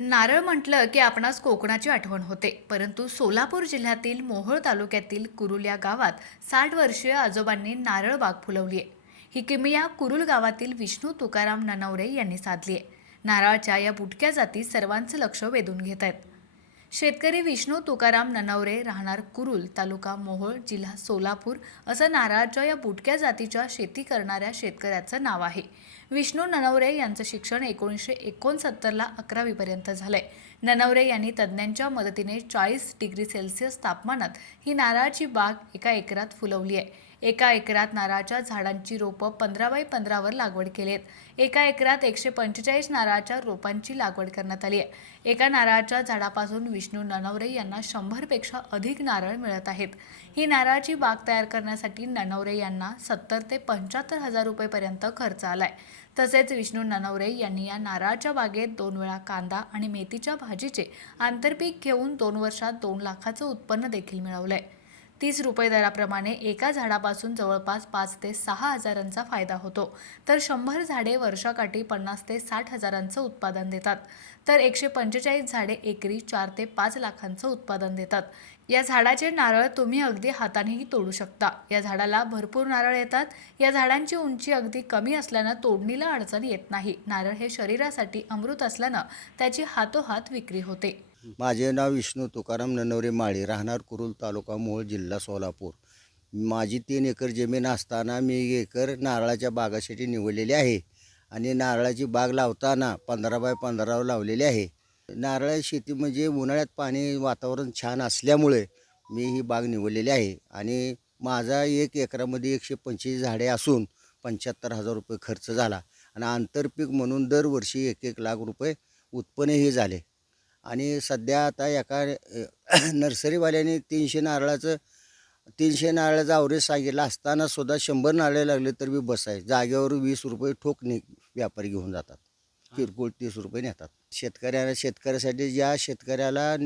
नारळ म्हटलं की आपणास कोकणाची आठवण होते. परंतु सोलापूर जिल्ह्यातील मोहोळ तालुक्यातील कुरुल या गावात साठ वर्षीय आजोबांनी नारळ बाग फुलवली आहे ही किमया कुरुल गावातील विष्णू तुकाराम ननवरे यांनी साधली आहे नारळाच्या या बुटक्या जाती सर्वांचं लक्ष वेधून घेत आहेत. शेतकरी विष्णू तुकाराम ननवरे राहणार कुरुल तालुका मोहोळ जिल्हा सोलापूर असं नारळाच्या या बुटक्या जातीच्या शेती करणाऱ्या शेतकऱ्याचं नाव आहे. विष्णू ननवरे यांचं शिक्षण एकोणीसशे एकोणसत्तरला अकरावीपर्यंत झालंय. ननवरे यांनी तज्ज्ञांच्या मदतीने चाळीस डिग्री सेल्सिअस तापमानात ही नारळाची बाग एका एकरात फुलवली आहे. एका एकरात नारळाच्या झाडांची रोपं पंधरा बाय पंधरावर लागवड केली आहेत. एका एकरात एकशे पंचेचाळीस नारळाच्या रोपांची लागवड करण्यात आली आहे. एका नारळाच्या झाडापासून विष्णू ननवरे यांना शंभरपेक्षा अधिक नारळ मिळत आहेत. ही नारळाची बाग तयार करण्यासाठी ननवरे यांना सत्तर ते पंच्याहत्तर हजार रुपयेपर्यंत खर्च आलाय. तसेच विष्णू ननवरे यांनी या नारळाच्या बागेत दोन वेळा कांदा आणि मेथीच्या भाजीचे आंतरपीक घेऊन दोन वर्षात दोन लाखाचं उत्पन्न देखील मिळवलंय. तीस रुपये दराप्रमाणे एका झाडापासून जवळपास पाच ते सहा हजारांचा फायदा होतो. तर शंभर झाडे वर्षाकाठी पन्नास ते साठ हजारांचं उत्पादन देतात. तर एकशे पंचेचाळीस झाडे एकरी चार ते पाच लाखांचं उत्पादन देतात. या झाडाचे नारळ तुम्ही अगदी हातानेही तोडू शकता. या झाडाला भरपूर नारळ येतात. या झाडांची उंची अगदी कमी असल्यानं तोडणीला अडचण येत नाही. नारळ हे शरीरासाठी अमृत असल्यानं त्याची हातोहात विक्री होते. माझे नाव विष्णू तुकाराम ननवरे माळी राहणार कुरुल तालुका मोहोळ जिल्हा सोलापूर. माझी तीन एकर जमीन असताना मी एकर नारळाच्या बागासाठी निवडलेली आहे आणि नारळाची बाग लावताना पंधरा बाय पंधरावर लावलेली आहे. नारळाची शेती म्हणजे उन्हाळ्यात पाणी वातावरण छान असल्यामुळे मी ही बाग निवडलेली आहे आणि माझा एक एकरामध्ये एकशे पंचवीस झाडे असून पंच्याहत्तर हजार रुपये खर्च झाला. आणि आंतरपीक म्हणून दरवर्षी एक एक लाख रुपये उत्पन्नही झाले. आणि सध्या आता एका नर्सरीवाल्याने तीनशे नारळाचं तीनशे नारळाचं अवरेज सांगितलं. असताना सुद्धा शंभर नारळे लागले तर बी बस आहे. जागेवर वीस रुपये ठोक नि व्यापारी घेऊन जातात. किरकोळ तीस रुपये नेतात. शेतकऱ्याला शेतकऱ्यासाठी ज्या शेतकऱ्याला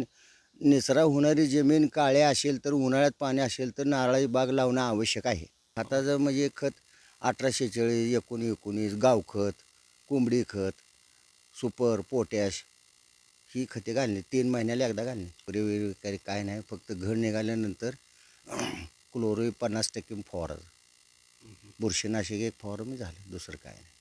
निचरा होणारी जमीन काळे असेल तर उन्हाळ्यात पाणी असेल तर नारळाची बाग लावणं आवश्यक आहे. खताचं म्हणजे खत अठराशे चाळीस एकोण एकोणीस गावखत कोंबडी खत सुपर पोटॅश ही खते घालणे तीन महिन्याला एकदा घालणे. पुरे वगैरे काय नाही. फक्त घड निघाल्यानंतर क्लोरो पन्नास टक्के फवारा बुरशीनाशक एक फवार मी झालं. दुसरं काय नाही.